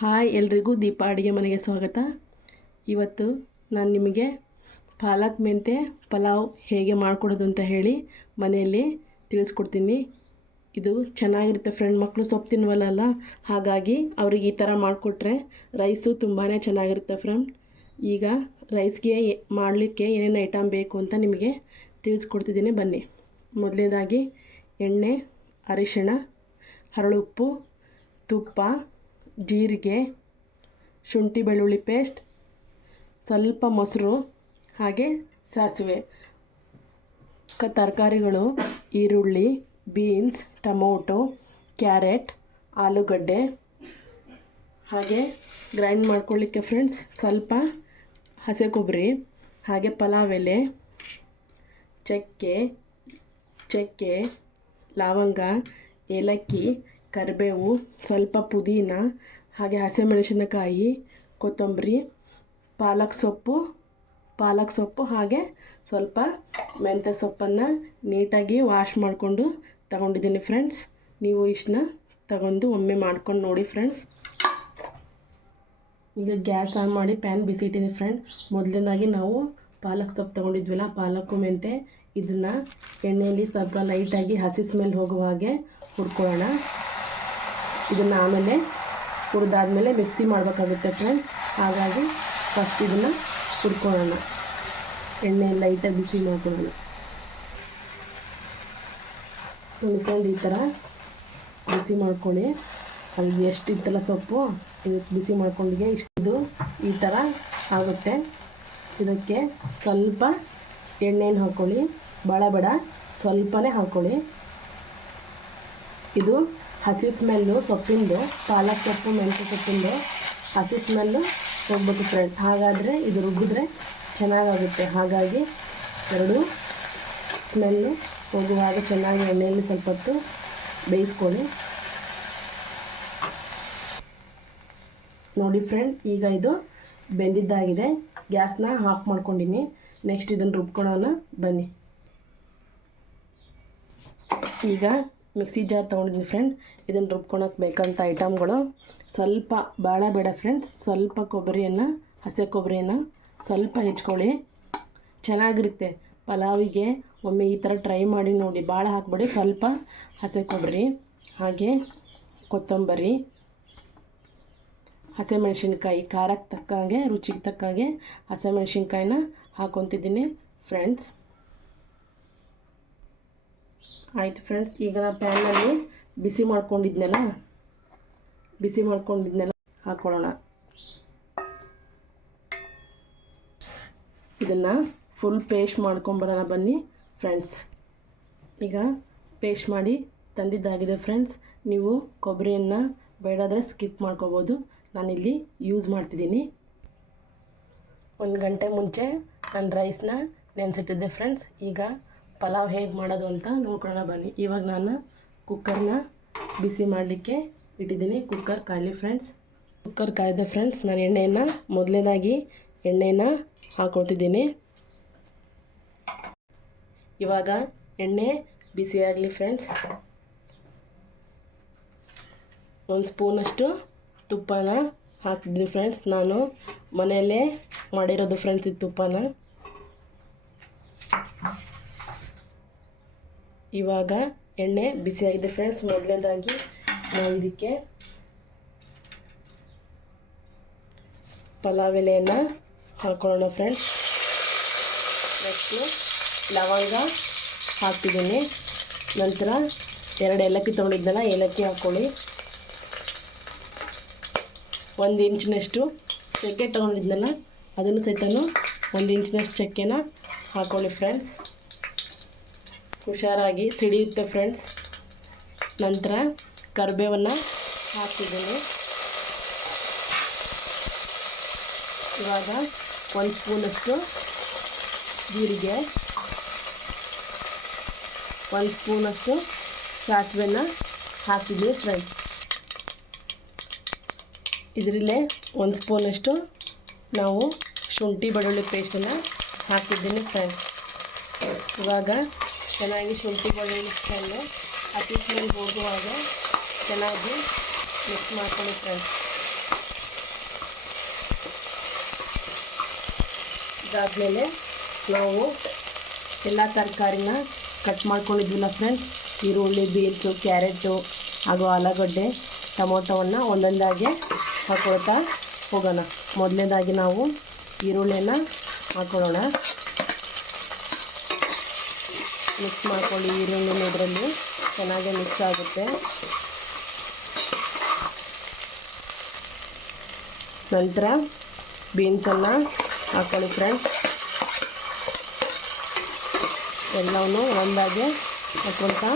Hi ಎಲ್ರಿಗೂ ದೀಪ ಅಡುಗೆ ಮನೆಗೆ ಸ್ವಾಗತ. ಇವತ್ತು ನಾನು ನಿಮಗೆ ಪಾಲಕ್ ಮೆಂತೆ ಪಲಾವ್ ಹೇಗೆ ಮಾಡಿಕೊಡೋದು ಅಂತ ಹೇಳಿ ಮನೆಯಲ್ಲಿ ತಿಳಿಸ್ಕೊಡ್ತೀನಿ. ಇದು ಚೆನ್ನಾಗಿರುತ್ತೆ ಫ್ರೆಂಡ್ ಮಕ್ಕಳು ಸೊಪ್ಪು ತಿನ್ನುವಲ್ಲ ಹಾಗಾಗಿ ಅವ್ರಿಗೆ ಈ ಥರ ಮಾಡಿಕೊಟ್ರೆ ರೈಸು ತುಂಬಾ ಚೆನ್ನಾಗಿರುತ್ತೆ ಫ್ರೆಂಡ್ ಈಗ ರೈಸ್ಗೆ ಮಾಡಲಿಕ್ಕೆ ಏನೇನು ಐಟಮ್ ಬೇಕು ಅಂತ ನಿಮಗೆ ತಿಳಿಸ್ಕೊಡ್ತಿದ್ದೀನಿ. ಬನ್ನಿ. ಮೊದಲನೇದಾಗಿ ಎಣ್ಣೆ, ಅರಿಶಿಣ, ಹರಳುಪ್ಪು, ತುಪ್ಪ ಜೀರಿಗೆ, ಶುಂಠಿ ಬೆಳ್ಳುಳ್ಳಿ ಪೇಸ್ಟ್ ಸ್ವಲ್ಪ ಮೊಸರು, ಹಾಗೆ ಸಾಸಿವೆ. ಕ, ತರಕಾರಿಗಳು, ಈರುಳ್ಳಿ ಬೀನ್ಸ್ ಟೊಮೊಟೊ, ಕ್ಯಾರೆಟ್, ಆಲೂಗಡ್ಡೆ. ಹಾಗೆ ಗ್ರೈಂಡ್ ಮಾಡ್ಕೊಳ್ಳಿಕ್ಕೆ ಫ್ರೆಂಡ್ಸ್ ಸ್ವಲ್ಪ ಹಸೆ ಕೊಬ್ಬರಿ, ಹಾಗೆ ಪಲಾವ್ ಎಲೆ, ಚಕ್ಕೆ ಚಕ್ಕೆ, ಲವಂಗ, ಏಲಕ್ಕಿ, ಕರಿಬೇವು, ಸ್ವಲ್ಪ ಪುದೀನ ಹಾಗೆ ಹಸಿಮೆಣಸಿನಕಾಯಿ, ಕೊತ್ತಂಬರಿ, ಪಾಲಕ್ ಸೊಪ್ಪು ಪಾಲಕ್ ಸೊಪ್ಪು ಹಾಗೆ ಸ್ವಲ್ಪ ಮೆಂತ್ಯ ಸೊಪ್ಪನ್ನು ನೀಟಾಗಿ ವಾಶ್ ಮಾಡಿಕೊಂಡು ತಗೊಂಡಿದ್ದೀನಿ ಫ್ರೆಂಡ್ಸ್. ನೀವು ಇಷ್ಟನ್ನ ತಗೊಂಡು ಒಮ್ಮೆ ಮಾಡ್ಕೊಂಡು ನೋಡಿ ಫ್ರೆಂಡ್ಸ್. ಈಗ ಗ್ಯಾಸ್ ಆನ್ ಮಾಡಿ ಪ್ಯಾನ್ ಬಿಸಿ ಇಟ್ಟಿದ್ದೀನಿ ಫ್ರೆಂಡ್ ಮೊದಲನೇದಾಗಿ ನಾವು ಪಾಲಕ್ ಸೊಪ್ಪು ತೊಗೊಂಡಿದ್ವಲ್ಲ ಪಾಲಕ್ಕು ಮೆಂತೆ ಇದನ್ನು ಎಣ್ಣೆಯಲ್ಲಿ ಸ್ವಲ್ಪ ಲೈಟಾಗಿ ಹಸಿ ಸ್ಮೆಲ್ ಹೋಗುವ ಹಾಗೆ ಹುರ್ಕೊಳ್ಳೋಣ. ಇದನ್ನು ಆಮೇಲೆ ಹುರಿದಾದ್ಮೇಲೆ ಮಿಕ್ಸಿ ಮಾಡಬೇಕಾಗುತ್ತೆ ಫ್ರೆಂಡ್ ಹಾಗಾಗಿ ಫಸ್ಟ್ ಇದನ್ನು ಹುರ್ಕೊಳ್ಳೋಣ. ಎಣ್ಣೆ ಲೈಟಾಗಿ ಬಿಸಿ ಮಾಡ್ಕೊಳ್ಳೋಣ. ನೋಡಿ ಈ ಥರ ಬಿಸಿ ಮಾಡ್ಕೊಳ್ಳಿ. ಅದು ಎಷ್ಟು ಇತ್ತಲ್ಲ ಸೊಪ್ಪು? ಇದಕ್ಕೆ ಬಿಸಿ ಮಾಡ್ಕೊಂಡಿಗೆ ಇಷ್ಟು ಈ ಥರ ಆಗುತ್ತೆ. ಇದಕ್ಕೆ ಸ್ವಲ್ಪ ಎಣ್ಣೆನ ಹಾಕ್ಕೊಳ್ಳಿ ಭಾಳ ಬೇಡ ಸ್ವಲ್ಪನೇ ಹಾಕ್ಕೊಳ್ಳಿ ಇದು ಹಸಿ ಸ್ಮೆಲ್ಲು ಸೊಪ್ಪಿಂದು, ಪಾಲಕ್ ಸೊಪ್ಪು, ಮೆಂತ್ಯ ಸೊಪ್ಪಿಂದು. ಹಸಿ ಸ್ಮೆಲ್ಲು ಹೋಗ್ಬೇಕು ಫ್ರೆಂಡ್ ಹಾಗಾದರೆ ಇದು ರುಬ್ಬಿದ್ರೆ ಚೆನ್ನಾಗಾಗುತ್ತೆ. ಹಾಗಾಗಿ ಎರಡು ಸ್ಮೆಲ್ಲು ಹೋಗುವಾಗ ಚೆನ್ನಾಗಿ ಎಣ್ಣೆಯಲ್ಲಿ ಸ್ವಲ್ಪ ಹೊತ್ತು ಬೇಯಿಸ್ಕೊಳ್ಳಿ. ನೋಡಿ ಫ್ರೆಂಡ್, ಈಗ ಇದು ಬೆಂದಿದ್ದಾಗಿದೆ. ಗ್ಯಾಸ್ನ ಆಫ್ ಮಾಡ್ಕೊಂಡಿನಿ. ನೆಕ್ಸ್ಟ್ ಇದನ್ನು ರುಬ್ಕೊಳ್ಳೋಣ. ಬನ್ನಿ. ಈಗ ಮಿಕ್ಸಿ ಜಾರ್ ತೊಗೊಂಡಿದ್ದೀನಿ ಫ್ರೆಂಡ್ ಇದನ್ನು ರುಬ್ಕೊಳಕ್ಕೆ ಬೇಕಂತ ಐಟಮ್ಗಳು ಸ್ವಲ್ಪ ಭಾಳ ಬೇಡ ಫ್ರೆಂಡ್ಸ್ ಸ್ವಲ್ಪ ಕೊಬ್ಬರಿಯನ್ನು, ಹಸಿ ಕೊಬ್ಬರಿಯನ್ನು ಸ್ವಲ್ಪ ಹೆಚ್ಕೊಳ್ಳಿ. ಚೆನ್ನಾಗಿರುತ್ತೆ. ಪಲಾವಿಗೆ ಒಮ್ಮೆ ಈ ಥರ ಟ್ರೈ ಮಾಡಿ ನೋಡಿ. ಭಾಳ ಹಾಕ್ಬೇಡಿ. ಸ್ವಲ್ಪ ಹಸಿ ಕೊಬ್ಬರಿ, ಹಾಗೆ ಕೊತ್ತಂಬರಿ ಹಸಿಮೆಣ್ಸಿನ್ಕಾಯಿ ಖಾರಕ್ಕೆ ತಕ್ಕಾಗೆ, ರುಚಿಗೆ ತಕ್ಕಾಗೆ ಹಸಿಮೆಣ್ಸಿನ್ಕಾಯಿನ ಹಾಕೊತಿದ್ದೀನಿ ಫ್ರೆಂಡ್ಸ್ ಆಯಿತು ಫ್ರೆಂಡ್ಸ್ ಈಗ ಪ್ಯಾನಲ್ಲಿ ಬಿಸಿ ಮಾಡ್ಕೊಂಡಿದ್ನೆಲ್ಲ ಬಿಸಿ ಮಾಡ್ಕೊಂಡಿದ್ನೆಲ್ಲ ಹಾಕ್ಕೊಳ್ಳೋಣ ಇದನ್ನು ಫುಲ್ ಪೇಸ್ಟ್ ಮಾಡ್ಕೊಂಬರೋಣ ಬನ್ನಿ ಫ್ರೆಂಡ್ಸ್ ಈಗ ಪೇಸ್ಟ್ ಮಾಡಿ ತಂದಿದ್ದಾಗಿದೆ ಫ್ರೆಂಡ್ಸ್ ನೀವು ಕೊಬ್ಬರಿಯನ್ನು ಬೇಡಾದರೆ ಸ್ಕಿಪ್ ಮಾಡ್ಕೋಬೋದು. ನಾನಿಲ್ಲಿ ಯೂಸ್ ಮಾಡ್ತಿದ್ದೀನಿ. ಒಂದು ಗಂಟೆ ಮುಂಚೆ ನಾನು ರೈಸ್ನ ನೆನೆಸಿಟ್ಟಿದ್ದೆ ಫ್ರೆಂಡ್ಸ್ ಈಗ ಪಲಾವ್ ಹೇಗೆ ಮಾಡೋದು ಅಂತ ನೋಡ್ಕೊಳ್ಳೋಣ ಬನ್ನಿ. ಇವಾಗ ನಾನು ಕುಕ್ಕರ್ನ ಬಿಸಿ ಮಾಡಲಿಕ್ಕೆ ಇಟ್ಟಿದ್ದೀನಿ. ಕುಕ್ಕರ್ ಕಾಯಲಿ ಫ್ರೆಂಡ್ಸ್. ಕುಕ್ಕರ್ ಕಾಯ್ದೆ ಫ್ರೆಂಡ್ಸ್, ನಾನು ಎಣ್ಣೆಯನ್ನು ಮೊದಲನೇದಾಗಿ ಎಣ್ಣೆನ ಹಾಕ್ಕೊಳ್ತಿದ್ದೀನಿ ಇವಾಗ ಎಣ್ಣೆ ಬಿಸಿಯಾಗಲಿ ಫ್ರೆಂಡ್ಸ್. ಒಂದು ಸ್ಪೂನಷ್ಟು ತುಪ್ಪನ ಹಾಕಿದ್ದೀನಿ ಫ್ರೆಂಡ್ಸ್. ನಾನು ಮನೆಯಲ್ಲೇ ಮಾಡಿರೋದು ಫ್ರೆಂಡ್ಸ್ ಇದು ತುಪ್ಪನ. ಇವಾಗ ಎಣ್ಣೆ ಬಿಸಿಯಾಗಿದೆ ಫ್ರೆಂಡ್ಸ್ ಮೊದಲನೇದಾಗಿ ನಾವು ಇದಕ್ಕೆ ಪಲಾವ್ ಎಲೆಯನ್ನು ಹಾಕ್ಕೊಳ್ಳೋಣ ಫ್ರೆಂಡ್ಸ್ ನೆಕ್ಸ್ಟು ಲವಂಗ ಹಾಕ್ತಿದ್ದೀನಿ. ನಂತರ ಎರಡು ಏಲಕ್ಕಿ ತೊಗೊಂಡಿದ್ದಲ್ಲ, ಏಲಕ್ಕಿ ಹಾಕ್ಕೊಳ್ಳಿ ಒಂದು ಇಂಚಿನಷ್ಟು ಚಕ್ಕೆ ತೊಗೊಂಡಿದ್ದಲ್ಲ, ಅದನ್ನು ಸಹಿತ ಒಂದು ಇಂಚಿನಷ್ಟು ಚಕ್ಕೆನ ಹಾಕ್ಕೊಳ್ಳಿ ಫ್ರೆಂಡ್ಸ್ ಹುಷಾರಾಗಿ ಸಿಡಿಯುತ್ತೆ ಫ್ರೆಂಡ್ಸ್ ನಂತರ ಕರಿಬೇವನ್ನು ಹಾಕ್ತಿದ್ದೀನಿ ಇವಾಗ ಒಂದು ಸ್ಪೂನಷ್ಟು ಜೀರಿಗೆ, ಒಂದು ಸ್ಪೂನಷ್ಟು ಸಾಸಿವೆನ ಹಾಕಿದ್ದೀನಿ ಫ್ರೆಂಡ್ಸ್ ಇದರಲ್ಲೇ ಒಂದು ಸ್ಪೂನಷ್ಟು ನಾವು ಶುಂಠಿ, ಬೆಳ್ಳುಳ್ಳಿ ಪೇಸ್ಟನ್ನು ಹಾಕಿದ್ದೀನಿ ಫ್ರೆಂಡ್ಸ್ ಇವಾಗ ಚೆನ್ನಾಗಿ ಶುಂಠಿ ಶುಂಠಿಗೊಳ್ಳೆಯನ್ನು ಅತಿ ಮೇಲೆ ಹೋಗುವಾಗ ಚೆನ್ನಾಗಿ ಮಿಕ್ಸ್ ಮಾಡ್ಕೊಳ್ಳಿ ಫ್ರೆಂಡ್ಸ್ ಇದಾದಮೇಲೆ ನಾವು ಎಲ್ಲ ತರಕಾರಿನ ಕಟ್ ಮಾಡ್ಕೊಂಡಿದ್ವಿಲ್ಲ ಫ್ರೆಂಡ್ಸ್ ಈರುಳ್ಳಿ ಬೀನ್ಸು ಕ್ಯಾರೆಟು ಹಾಗೂ ಆಲೂಗಡ್ಡೆ ಟೊಮೊಟೊವನ್ನು ಒಂದೊಂದಾಗಿ ಹಾಕೊಳ್ತಾ ಹೋಗೋಣ. ಮೊದಲನೇದಾಗಿ ನಾವು ಈರುಳ್ಳಿಯನ್ನು ಹಾಕೊಳ್ಳೋಣ ಮಿಕ್ಸ್ ಮಾಡ್ಕೊಳ್ಳಿ ಈರುಳ್ಳಿನ ಇದರಲ್ಲಿ ಚೆನ್ನಾಗಿ ಮಿಕ್ಸ್ ಆಗುತ್ತೆ. ನಂತರ ಬೀನ್ಸನ್ನು ಹಾಕ್ಕೊಳ್ಳಿ ಫ್ರೆಂಡ್ಸ್ ಎಲ್ಲವನ್ನು ಒಂದಾಗೆ ಹಾಕ್ಕೊಳ್ತಾ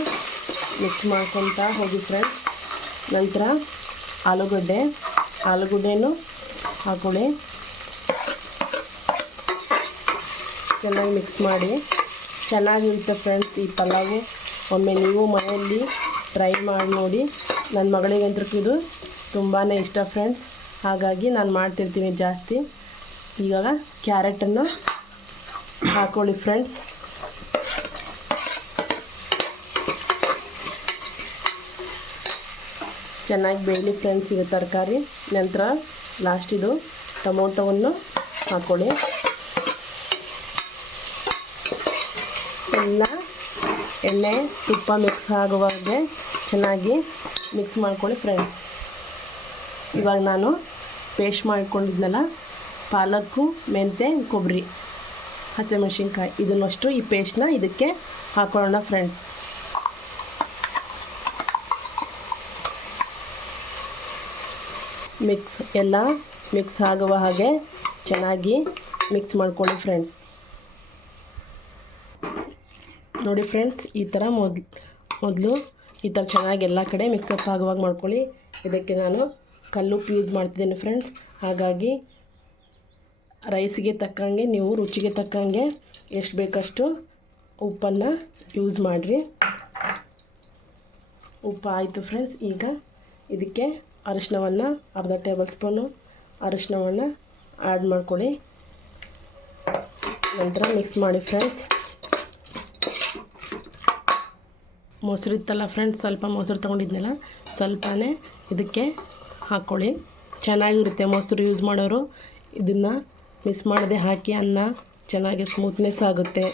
ಮಿಕ್ಸ್ ಮಾಡ್ಕೊತ ಹೋಗಿ ಫ್ರೆಂಡ್ಸ್ ನಂತರ ಆಲೂಗಡ್ಡೆ, ಆಲೂಗಡ್ಡೆನೂ ಹಾಕೊಳ್ಳಿ. ಚೆನ್ನಾಗಿ ಮಿಕ್ಸ್ ಮಾಡಿ. ಚೆನ್ನಾಗಿರುತ್ತೆ ಫ್ರೆಂಡ್ಸ್ ಈ ಪಲಾವು. ಒಮ್ಮೆ ನೀವು ಮನೆಯಲ್ಲಿ ಟ್ರೈ ಮಾಡಿ ನೋಡಿ. ನನ್ನ ಮಗಳಿಗಂತೂ ಇದು ತುಂಬಾ ಇಷ್ಟ ಫ್ರೆಂಡ್ಸ್ ಹಾಗಾಗಿ ನಾನು ಮಾಡ್ತಿರ್ತೀನಿ ಜಾಸ್ತಿ. ಇವಾಗ ಕ್ಯಾರೆಟನ್ನು ಹಾಕೊಳ್ಳಿ ಫ್ರೆಂಡ್ಸ್ ಚೆನ್ನಾಗಿ ಬೇಯಲಿ ಫ್ರೆಂಡ್ಸ್ ಇದು ತರಕಾರಿ. ನಂತರ ಲಾಸ್ಟ್ ಇದು ಟೊಮೊಟೊವನ್ನು ಹಾಕೊಳ್ಳಿ. ಎಲ್ಲ ಎಣ್ಣೆ ತುಪ್ಪ ಮಿಕ್ಸ್ ಆಗುವಾಗೆ ಚೆನ್ನಾಗಿ ಮಿಕ್ಸ್ ಮಾಡ್ಕೊಳ್ಳಿ ಫ್ರೆಂಡ್ಸ್ ಇವಾಗ ನಾನು ಪೇಸ್ಟ್ ಮಾಡ್ಕೊಂಡಿದ್ನಲ್ಲ, ಪಾಲಕ್ಕು ಮೆಂತೆ ಕೊಬ್ಬರಿ, ಹಸಿಮೆಣ್ಸಿನ್ಕಾಯಿ. ಇದನ್ನಷ್ಟು ಈ ಪೇಸ್ಟ್ನ ಇದಕ್ಕೆ ಹಾಕೊಳ್ಳೋಣ ಫ್ರೆಂಡ್ಸ್ ಮಿಕ್ಸ್ ಎಲ್ಲ ಮಿಕ್ಸ್ ಆಗುವ ಹಾಗೆ ಚೆನ್ನಾಗಿ ಮಿಕ್ಸ್ ಮಾಡ್ಕೊಳ್ಳಿ ಫ್ರೆಂಡ್ಸ್ ನೋಡಿ ಫ್ರೆಂಡ್ಸ್ ಈ ಥರ ಮೊದಲು ಮೊದಲು ಈ ಥರ ಚೆನ್ನಾಗಿ ಎಲ್ಲ ಕಡೆ ಮಿಕ್ಸಪ್ ಆಗುವಾಗ ಮಾಡ್ಕೊಳ್ಳಿ. ಇದಕ್ಕೆ ನಾನು ಕಲ್ಲುಪ್ಪು ಯೂಸ್ ಮಾಡ್ತಿದ್ದೀನಿ ಫ್ರೆಂಡ್ಸ್ ಹಾಗಾಗಿ ರೈಸಿಗೆ ತಕ್ಕಂಗೆ ನೀವು ರುಚಿಗೆ ತಕ್ಕಂಗೆ ಎಷ್ಟು ಬೇಕಷ್ಟು ಉಪ್ಪನ್ನು ಯೂಸ್ ಮಾಡಿರಿ. ಉಪ್ಪು ಆಯಿತು ಫ್ರೆಂಡ್ಸ್ ಈಗ ಇದಕ್ಕೆ ಅರಿಶಿನವನ್ನು ಅರ್ಧ ಟೇಬಲ್ ಸ್ಪೂನು ಅರಿಶಿನವನ್ನು ಆ್ಯಡ್ ಮಾಡ್ಕೊಳ್ಳಿ. ನಂತರ ಮಿಕ್ಸ್ ಮಾಡಿ ಫ್ರೆಂಡ್ಸ್ ಮೊಸರು ಇತ್ತಲ್ಲ ಫ್ರೆಂಡ್ಸ್ ಸ್ವಲ್ಪ ಮೊಸರು ತೊಗೊಂಡಿದ್ನಲ್ಲ, ಸ್ವಲ್ಪನೇ ಇದಕ್ಕೆ ಹಾಕ್ಕೊಳ್ಳಿ ಚೆನ್ನಾಗಿರುತ್ತೆ ಮೊಸರು ಯೂಸ್ ಮಾಡೋರು. ಇದನ್ನು ಮಿಸ್ ಮಾಡದೆ ಹಾಕಿ ಅನ್ನ ಚೆನ್ನಾಗಿ ಸ್ಮೂತ್ನೆಸ್ ಆಗುತ್ತೆ.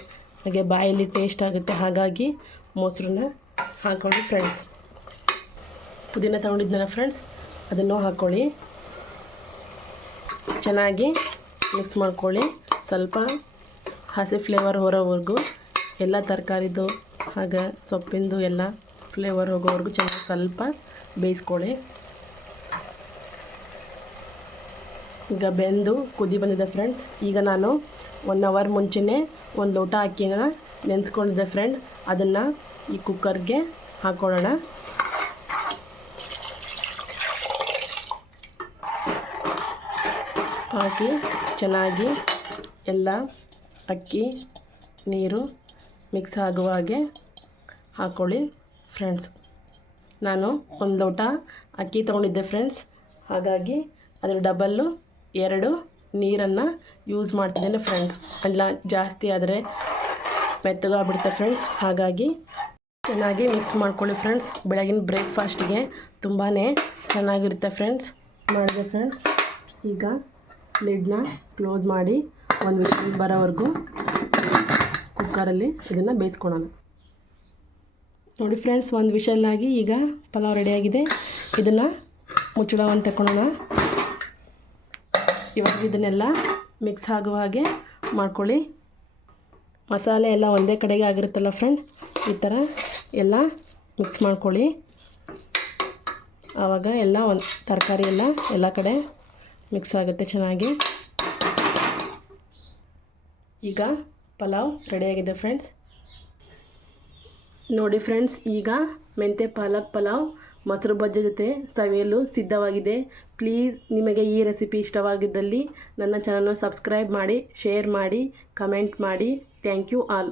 ಹಾಗೆ ಬಾಯಲ್ಲಿ ಟೇಸ್ಟ್ ಆಗುತ್ತೆ. ಹಾಗಾಗಿ ಮೊಸರನ್ನ ಹಾಕ್ಕೊಳ್ಳಿ ಫ್ರೆಂಡ್ಸ್ ಪುದೀನ ತೊಗೊಂಡಿದ್ನಲ್ಲ ಫ್ರೆಂಡ್ಸ್ ಅದನ್ನು ಹಾಕ್ಕೊಳ್ಳಿ ಚೆನ್ನಾಗಿ ಮಿಕ್ಸ್ ಮಾಡ್ಕೊಳ್ಳಿ. ಸ್ವಲ್ಪ ಹಸಿ ಫ್ಲೇವರ್ ಹೊರೋವರೆಗೂ. ಎಲ್ಲ ತರಕಾರಿದು ಹಾಗೆ ಸೊಪ್ಪಿಂದು ಎಲ್ಲ ಫ್ಲೇವರ್ ಹೋಗೋವರೆಗೂ ಚೆನ್ನಾಗಿ ಸ್ವಲ್ಪ ಬೇಯಿಸ್ಕೊಳ್ಳಿ. ಈಗ ಬೆಂದು ಕುದಿ ಬಂದಿದೆ ಫ್ರೆಂಡ್ಸ್ ಈಗ ನಾನು ಒನ್ ಅವರ್ ಮುಂಚೆನೇ ಒಂದು ಲೋಟ ಅಕ್ಕಿನ ನೆನೆಸ್ಕೊಂಡಿದ್ದೆ ಫ್ರೆಂಡ್ ಅದನ್ನು ಈ ಕುಕ್ಕರ್ಗೆ ಹಾಕ್ಕೊಳ್ಳೋಣ ಹಾಕಿ ಚೆನ್ನಾಗಿ ಎಲ್ಲ ಅಕ್ಕಿ, ನೀರು ಮಿಕ್ಸ್ ಆಗುವ ಹಾಗೆ ಹಾಕ್ಕೊಳ್ಳಿ ಫ್ರೆಂಡ್ಸ್. ನಾನು ಒಂದು ಲೋಟ ಅಕ್ಕಿ ತೊಗೊಂಡಿದ್ದೆ ಫ್ರೆಂಡ್ಸ್. ಹಾಗಾಗಿ ಅದರ ಡಬಲ್ಲು ಎರಡು ನೀರನ್ನು ಯೂಸ್ ಮಾಡ್ತಿದ್ದೇನೆ ಫ್ರೆಂಡ್ಸ್. ಅಲ್ಲ ಜಾಸ್ತಿ ಆದರೆ ಮೆತ್ತಗಾಗ್ಬಿಡುತ್ತೆ ಫ್ರೆಂಡ್ಸ್. ಹಾಗಾಗಿ ಚೆನ್ನಾಗಿ ಮಿಕ್ಸ್ ಮಾಡ್ಕೊಳ್ಳಿ ಫ್ರೆಂಡ್ಸ್. ಬೆಳಗಿನ ಬ್ರೇಕ್ಫಾಸ್ಟಿಗೆ ತುಂಬಾ ಚೆನ್ನಾಗಿರುತ್ತೆ ಫ್ರೆಂಡ್ಸ್. ಮಾಡಿದೆ ಫ್ರೆಂಡ್ಸ್. ಈಗ ಲಿಡ್ನ ಕ್ಲೋಸ್ ಮಾಡಿ ಒಂದು ವಿಷಲ್ ಬರೋವರೆಗೂ ಕುಕ್ಕರಲ್ಲಿ ಇದನ್ನು ಬೇಯಿಸ್ಕೊಳ್ಳೋಣ ನೋಡಿ ಫ್ರೆಂಡ್ಸ್, ಒಂದು ವಿಷಲ್ಲಾಗಿ ಈಗ ಪಲಾವ್ ರೆಡಿಯಾಗಿದೆ. ಇದನ್ನು ಮುಚ್ಚಳವನ್ನು ತಗೊಳ್ಳೋಣ ಇವಾಗ ಇದನ್ನೆಲ್ಲ ಮಿಕ್ಸ್ ಆಗುವ ಹಾಗೆ ಮಾಡ್ಕೊಳ್ಳಿ. ಮಸಾಲೆ ಎಲ್ಲ ಒಂದೇ ಕಡೆಗೆ ಆಗಿರುತ್ತಲ್ಲ ಫ್ರೆಂಡ್, ಈ ಥರ ಎಲ್ಲ ಮಿಕ್ಸ್ ಮಾಡ್ಕೊಳ್ಳಿ. ಆವಾಗ ಎಲ್ಲ ಒಂದು ತರಕಾರಿ ಎಲ್ಲ ಎಲ್ಲ ಕಡೆ ಮಿಕ್ಸ್ ಆಗುತ್ತೆ ಚೆನ್ನಾಗಿ. ಈಗ ಪಲಾವ್ ರೆಡಿಯಾಗಿದೆ ಫ್ರೆಂಡ್ಸ್ ನೋಡಿ ಫ್ರೆಂಡ್ಸ್ ಈಗ ಮೆಂತೆ ಪಾಲಕ್ ಪಲಾವ್, ಮೊಸರು ಬಜ್ಜಿ ಜೊತೆ ಸವಿಯಲು ಸಿದ್ಧವಾಗಿದೆ. ಪ್ಲೀಸ್ ನಿಮಗೆ ಈ ರೆಸಿಪಿ ಇಷ್ಟವಾಗಿದ್ದಲ್ಲಿ ನನ್ನ ಚಾನಲ್ನ ಸಬ್ಸ್ಕ್ರೈಬ್ ಮಾಡಿ ಶೇರ್ ಮಾಡಿ ಕಮೆಂಟ್ ಮಾಡಿ. Thank you all